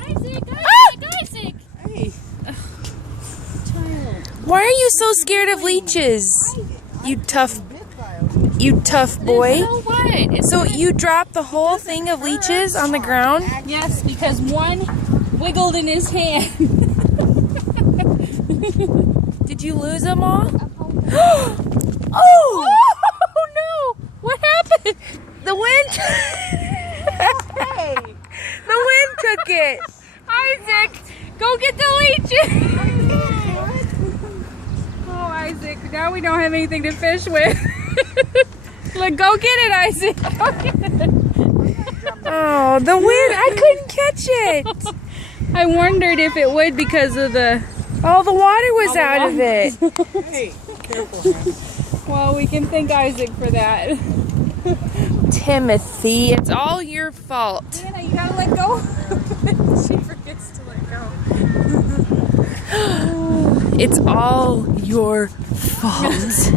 Isaac! Hey. Child. Why are you so scared of leeches? You tough boy. So what? So you dropped the whole thing of leeches on the ground? Yes, because one wiggled in his hand. Did you lose them all? Oh! Oh no! What happened? The wind. The wind took it. Isaac, go get the leeches. Oh, Isaac, now we don't have anything to fish with. Look, go get it, Isaac. Go get it. Oh, the wind. I couldn't catch it. I wondered if it would because of the... All the water was out of it. Hey, careful. Well, we can thank Isaac for that. Timothy, it's all your fault. Anna, you gotta let go. She forgets to let go. It's all your fault.